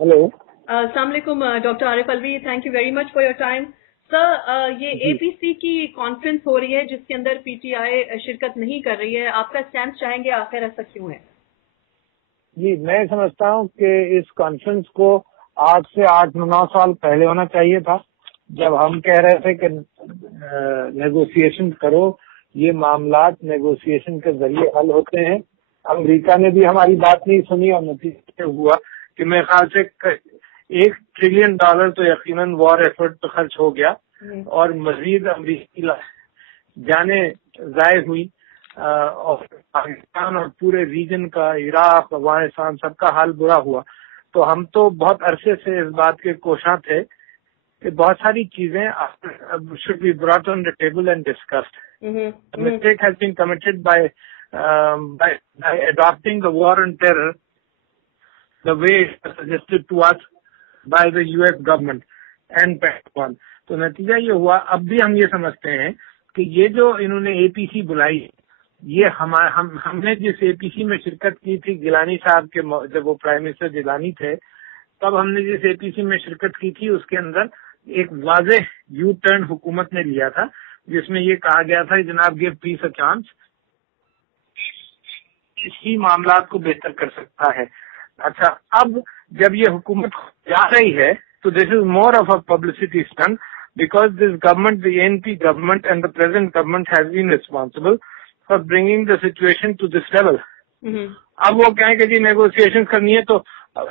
Hello, अस्सलाम वालेकुम doctor Arif Alvi, thank you very much for your time. Sir, ये APC की कॉन्फ्रेंस हो रही है जिसके अंदर पीटीआई शिरकत नहीं कर रही है, आपका स्टैंड चाहेंगे, आखिर ऐसा क्यों है? जी मैं समझता हूँ कि इस कॉन्फ्रेंस को आज से 8-9 साल पहले होना चाहिए था, जब हम कह रहे थे कि नेगोशिएशन करो, ये मामलात नेगोशिएशन के जरिए हल होते हैं। अमेरिका ने भी हमारी बात नहीं सुनी और नतीजा हुआ कि मेरे ख्याल से $1 ट्रिलियन तो यकीनन वॉर एफर्ट पे खर्च हो गया और मजीद अमरीकी जाने जाये हुई और पाकिस्तान और पूरे रीजन का, इराक, अफगानिस्तान, सबका हाल बुरा हुआ। तो हम तो बहुत अरसे से इस बात के कोशां थे कि बहुत सारी चीजें should be brought on the table and discussed. Mistake has been committed by adopting the war on terror the way suggested to us by the US government and Pentagon। तो नतीजा ये हुआ, अब भी हम ये समझते हैं कि ये जो इन्होंने एपीसी बुलाई, ये हमने जिस एपीसी में शिरकत की थी गिलानी साहब के, जब वो प्राइम मिनिस्टर गिलानी थे, तब हमने जिस एपीसी में शिरकत की थी उसके अंदर एक वाज़ेह यू टर्न हुकूमत ने लिया था, जिसमें ये कहा गया था जनाब गिव पीस अ चांस, इसी मामलात को बेहतर कर सकता है। अच्छा, अब जब ये हुकूमत जा रही है तो this is more of a publicity stunt because this government, the NP government and the present government has been responsible for bringing the situation to this level. अब वो कहें कि जी नेगोशिएशन करनी है तो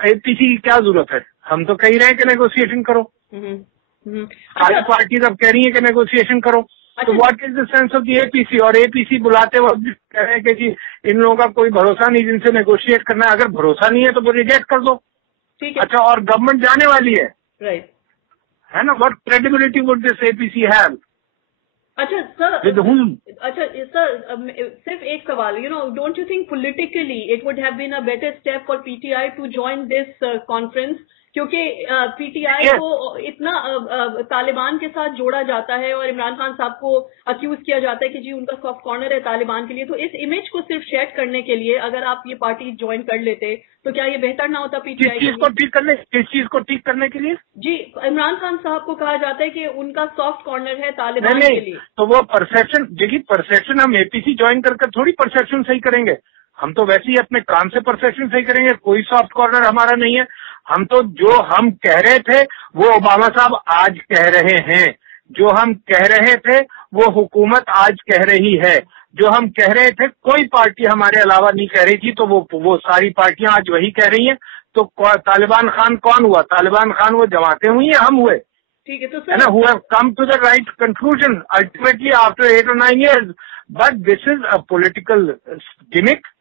एपीसी की क्या जरूरत है? हम तो कह रहे हैं कि नेगोशिएशन करो, सारी पार्टीज अब कह रही है कि नेगोशिएशन करो। तो what is the sense of the APC? और एपीसी बुलाते वक्त भी कह रहे हैं कि जी इन लोगों का कोई भरोसा नहीं जिनसे नेगोशिएट करना है। अगर भरोसा नहीं है तो वो रिजेक्ट कर दो। ठीक है। अच्छा, और गवर्नमेंट जाने वाली है, राइट, है ना? What credibility would this APC have? अच्छा सर, विद हुम? अच्छा सर, सिर्फ एक सवाल, don't you think politically it would have been a better step for PTI to join this conference? क्योंकि पीटीआई को इतना तालिबान के साथ जोड़ा जाता है और इमरान खान साहब को अक्यूज किया जाता है कि जी उनका सॉफ्ट कॉर्नर है तालिबान के लिए। तो इस इमेज को सिर्फ शेड करने के लिए अगर आप ये पार्टी ज्वाइन कर लेते तो क्या ये बेहतर ना होता पीटीआई? किस चीज को ठीक करने के लिए? जी, इमरान खान साहब को कहा जाता है कि उनका सॉफ्ट कॉर्नर है तालिबान के लिए। तो वो परसेप्शन, देखिए परसेप्शन हम एपीसी ज्वाइन करके थोड़ी परसेप्शन सही करेंगे। हम तो वैसे ही अपने काम से परसेप्शन सही करेंगे। कोई सॉफ्ट कॉर्नर हमारा नहीं है। हम तो जो हम कह रहे थे वो ओबामा साहब आज कह रहे हैं, जो हम कह रहे थे वो हुकूमत आज कह रही है, जो हम कह रहे थे कोई पार्टी हमारे अलावा नहीं कह रही थी, तो वो सारी पार्टियां आज वही कह रही हैं। तो तालिबान खान कौन हुआ? तालिबान खान वो जमातें हुई या हम हुए? ठीक है, तो है ना, who have come to the right conclusion ultimately after 8 or 9 years, but this is a political gimmick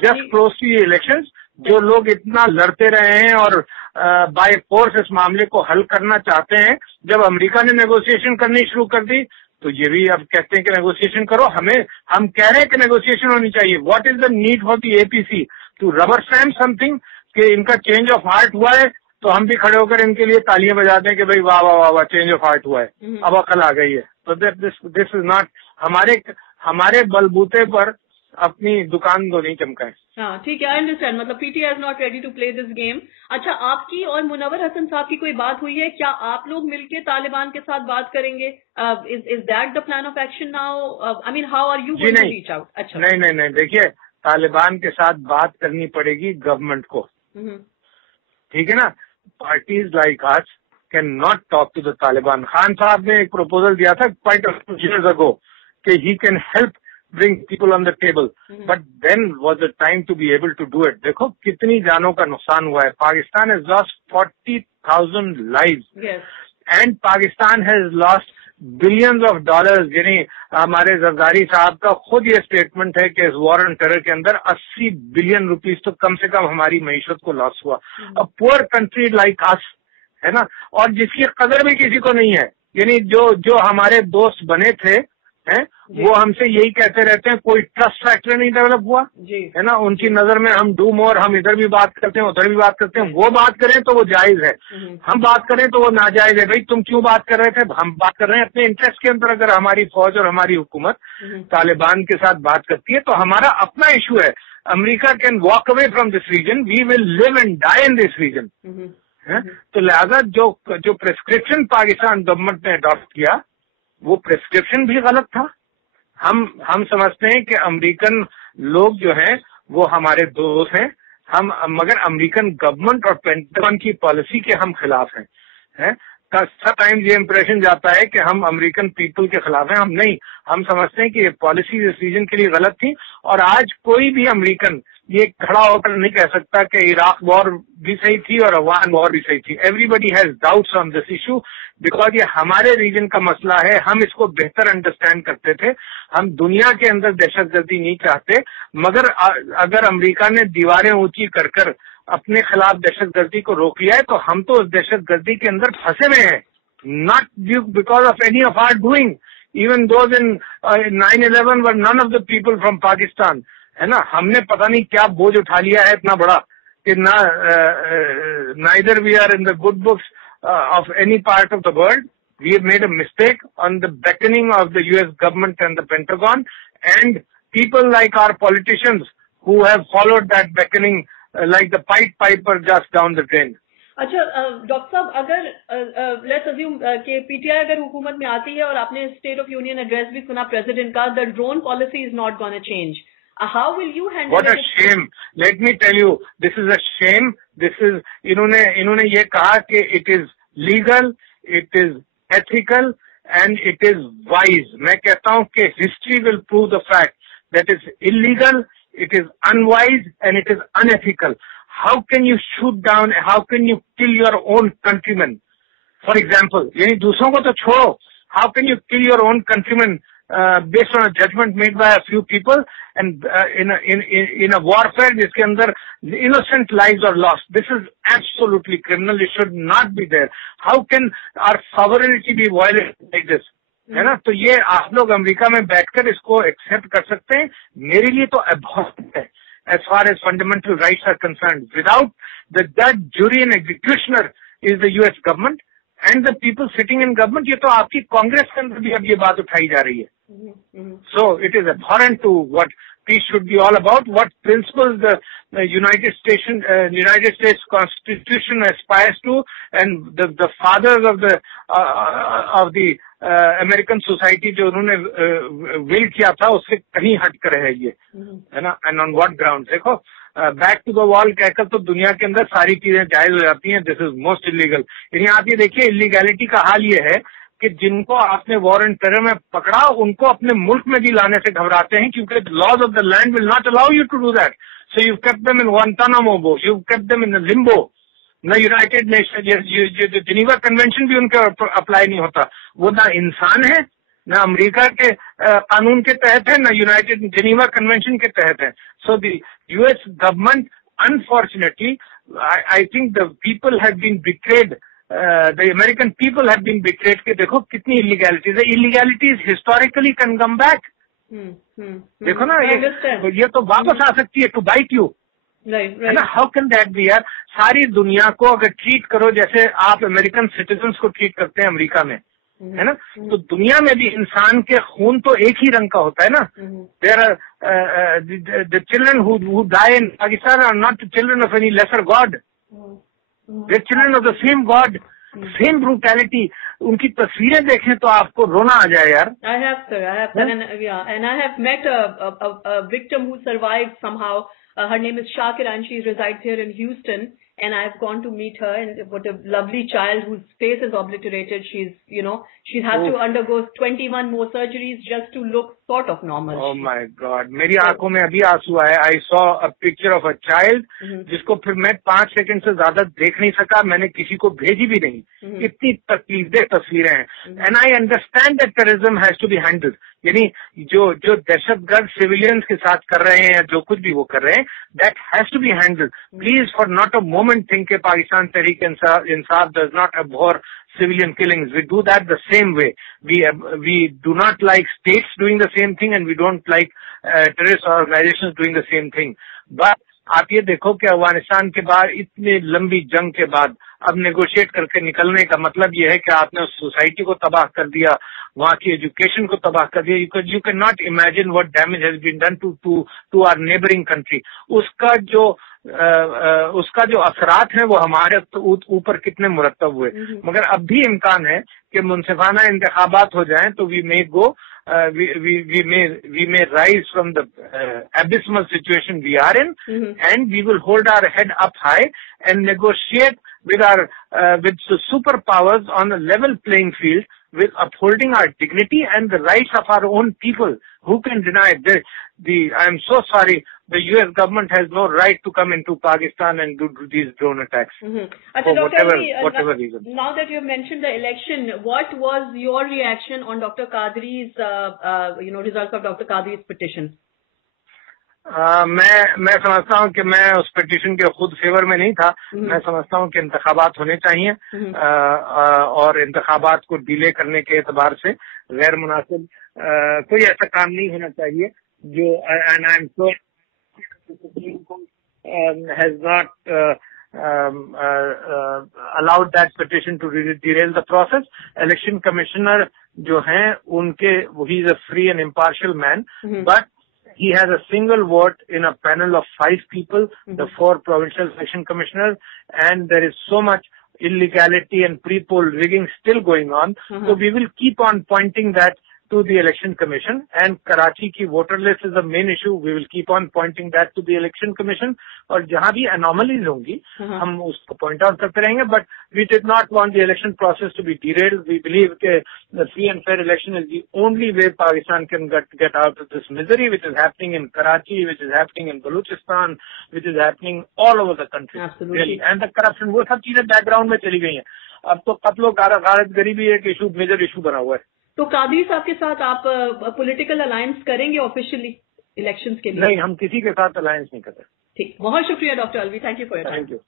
just close to the elections। जो लोग इतना लड़ते रहे हैं और बाय फोर्स इस मामले को हल करना चाहते हैं, जब अमेरिका ने नेगोशिएशन करनी शुरू कर दी तो ये भी अब कहते हैं कि नेगोशिएशन करो। हम कह रहे हैं कि नेगोशिएशन होनी चाहिए। What is the need for the APC to rubber stamp something कि इनका चेंज ऑफ हार्ट हुआ है तो हम भी खड़े होकर इनके लिए तालियां बजा दें कि भाई वाह वाह वाह वाह, चेंज ऑफ हार्ट हुआ है, अब अकल आ गई है। तो दिस इज नॉट, हमारे बलबूते पर अपनी दुकान को नहीं चमकाए। हाँ ठीक है, आई अंडरस्टैंड, मतलब PTI is not ready to play this game. अच्छा, आपकी और मुनव्वर हसन साहब की कोई बात हुई है? क्या आप लोग मिलके तालिबान के साथ बात करेंगे? Is that the plan of action now? I mean how are you going to reach out? अच्छा, नहीं, देखिए तालिबान के साथ बात करनी पड़ेगी गवर्नमेंट को, ठीक है ना। Parties like us can not talk to the Taliban. Khan Sahab ने एक प्रपोजल दिया था quite a few years ago कि he can help bring people on the table, but then was the time to be able to do it। देखो कितनी जानों का नुकसान हुआ है। Pakistan has lost 40,000 lives, and Pakistan has lost billions of dollars। यानी हमारे जरदारी साहब का खुद ये स्टेटमेंट है कि इस वॉर ऑन टेरर के अंदर 80 बिलियन रुपीस तो कम से कम हमारी मईशत को लॉस हुआ। A poor country like us, है ना, और जिसकी कदर भी किसी को नहीं है। यानी जो हमारे दोस्त बने थे हैं, वो हमसे यही कहते रहते हैं कोई ट्रस्ट फैक्टर नहीं डेवलप हुआ, है ना। उनकी नजर में हम डू मोर, हम इधर भी बात करते हैं उधर भी बात करते हैं। वो बात करें तो वो जायज है, हम बात करें तो वो नाजायज है। भाई तुम क्यों बात कर रहे थे? हम बात कर रहे हैं अपने इंटरेस्ट के अंदर। अगर हमारी फौज और हमारी हुकूमत तालिबान के साथ बात करती है तो हमारा अपना इशू है। America can walk away from this region, we will live and die in this region. है? तो लिहाजा जो प्रेस्क्रिप्शन पाकिस्तान गवर्नमेंट ने अडॉप्ट किया वो प्रेस्क्रिप्शन भी गलत था। हम समझते हैं कि अमेरिकन लोग जो हैं वो हमारे दोस्त हैं, हम मगर अमेरिकन गवर्नमेंट और पेंटागन की पॉलिसी के हम खिलाफ हैं। टाइम्स ये इंप्रेशन जाता है कि हम अमेरिकन पीपल के खिलाफ हैं, हम नहीं। हम समझते हैं कि ये पॉलिसी इस रीजन के लिए गलत थी और आज कोई भी अमेरिकन ये खड़ा होकर नहीं कह सकता कि इराक वॉर भी सही थी और अफगान वॉर भी सही थी। Everybody has doubts on this issue because ये हमारे रीजन का मसला है, हम इसको बेहतर अंडरस्टैंड करते थे। हम दुनिया के अंदर दहशतगर्दी नहीं चाहते, मगर अगर अमेरिका ने दीवारें ऊंची कर कर अपने खिलाफ दहशतगर्दी को रोक लिया है तो हम तो उस दहशतगर्दी के अंदर फंसे हुए हैं, not because of any of our doing. Even those in 9/11 were none of the people from Pakistan, है ना। हमने पता नहीं क्या बोझ उठा लिया है इतना बड़ा कि neither we are in the good books of any part of the world. We have made a mistake on the beckoning of the US government and the Pentagon and people like our politicians who have followed that beckoning like the Pied Piper just down the drain. अच्छा doctor साहब, अगर let's assume कि PTI अगर हुकूमत में आती है और आपने स्टेट ऑफ यूनियन एड्रेस भी सुना प्रेसिडेंट का, the drone policy is not gonna change, how will you handle? What a shame! Let me tell you, this is a shame. This is इन्होंने ये कहा कि it is legal, it is ethical and it is wise. मैं कहता हूं कि history will prove the fact that it's illegal, it is unwise and it is unethical. How can you shoot down, how can you kill your own countrymen? For example, यानी दूसरों को तो छोड़ो, how can you kill your own countrymen based on a judgment made by a few people and in a warfare जिसके अंदर innocent lives are lost? This is absolutely criminal. It should not be there. How can our sovereignty be violated like this? है ना। तो ये आप लोग America में बैठकर इसको एक्सेप्ट कर सकते हैं, मेरे लिए तो abhorrent है as far as fundamental rights are concerned. Without the judge, jury and executioner is the US government and the people sitting in government. ये तो आपकी कांग्रेस के अंदर भी अब ये बात उठाई जा रही है। So it is abhorrent to what peace should be all about, what principles the United States Constitution aspires to, and the fathers of the American society जो उन्होंने will किया था उससे कहीं हटकर है ये, है ना। And on what grounds? देखो बैक टू द वॉल कहकर तो दुनिया के अंदर सारी चीजें जायज हो जाती हैं। This is most illegal. यानी आप ये देखिए इलीगैलिटी का हाल ये है कि जिनको आपने वॉर एंड टेरर में पकड़ा उनको अपने मुल्क में भी लाने से घबराते हैं क्योंकि laws of the land will not allow you to do that. So you kept them in Guantanamo, you kept them in limbo. न यूनाइटेड नेशन जिनीवा कन्वेंशन भी उनका अप्लाई नहीं होता। वो ना इंसान है, न अमेरिका के कानून के तहत है, न यूनाइटेड जिनीवा कन्वेंशन के तहत है। So the US government unfortunately I think the people have been betrayed, the American people have been betrayed कि देखो कितनी इलीगैलिटीज है। इलीगैलिटीज हिस्टोरिकली कैन कम बैक। देखो ना ये तो वापस आ सकती है टू बाइट यू, है ना। हाउ कैन दैट बी यार? सारी दुनिया को अगर ट्रीट करो जैसे आप अमेरिकन सिटीजन्स को ट्रीट करते हैं अमेरिका में, है ना, तो दुनिया में भी इंसान के खून तो एक ही रंग का होता है ना। There are the children who die in Pakistan are not the children of any lesser god, they're children of the same God, same brutality. उनकी तस्वीरें देखें तो आपको रोना आ जाए यार। I have sir, and I have met a victim who survived somehow. Her name is Shakira and she resides here in Houston. And I've gone to meet her, and what a lovely child whose face is obliterated. She's had to undergo 21 more surgeries just to look sort of normal. Oh my God! मेरी आंखों में अभी आंसू आए। I saw a picture of a child जिसको फिर मैं 5 second से ज्यादा देख नहीं सका, मैंने किसी को भेजी भी नहीं। इतनी तकलीफदेह तस्वीरें हैं। And I understand that terrorism has to be handled. यानी जो दहशतगर्द सिविलियंस के साथ कर रहे हैं, जो कुछ भी वो कर रहे हैं, that has to be handled. Please, for not a moment think that Pakistan Tehreek Insaf does not abhor civilian killings. We do that the same way. We do not like states doing the same thing, and we don't like terrorist organizations doing the same thing. But आप ये देखो कि अफगानिस्तान के बाद इतनी लंबी जंग के बाद अब नेगोशिएट करके निकलने का मतलब ये है कि आपने उस सोसाइटी को तबाह कर दिया, वहाँ की एजुकेशन को तबाह कर दिया। You can not imagine what damage has been done to our neighbouring country. उसका जो असरात हैं वो हमारे ऊपर कितने मुरतब हुए। मगर अब भी इम्कान है कि मुनसिफाना इंतखाबात हो जाएं तो we may go we may rise from the abysmal situation we are in, and we will hold our head up high and negotiate with our with superpowers on a level playing field, with upholding our dignity and the rights of our own people. Who can deny this? I'm so sorry, the US government has no right to come into Pakistan and do these drone attacks. For whatever reason. Now that you have mentioned the election, what was your reaction on Dr. Qadri's, results of Dr. Qadri's petition? मैं समझता हूँ कि मैं उस petition के खुद favour में नहीं था। मैं समझता हूँ कि इंतखाबात होने चाहिए और इंतखाबात को डिले करने के एतबार से गैर मुनासिब कोई ऐसा काम नहीं होना चाहिए जो and I am sure has not allowed that petition to derail the process. Election commissioner जो हैं उनके he is a free and impartial man, but he has a single vote in a panel of 5 people, the 4 provincial election commissioners, and there is so much illegality and pre-poll rigging still going on. So we will keep on pointing that to the election commission, and Karachi की voter list is the main issue. We will keep on pointing that to the election commission. और जहाँ भी anomalies होंगी हम उसको point out करते रहेंगे. But we did not want the election process to be derailed. We believe that the free and fair election is the only way Pakistan can get out of this misery, which is happening in Karachi, which is happening in Balochistan, which is happening all over the country. Absolutely. Really. And the corruption, वो सब चीजें background में चली गई हैं. अब तो कत्लो गारत गरीबी एक issue, major issue बना हुआ है. तो कादरी साहब के साथ आप पॉलिटिकल अलायंस करेंगे ऑफिशियली इलेक्शंस के लिए? नहीं, हम किसी के साथ अलायंस नहीं करते। ठीक, बहुत शुक्रिया doctor Alvi, thank you for your time. Thank you.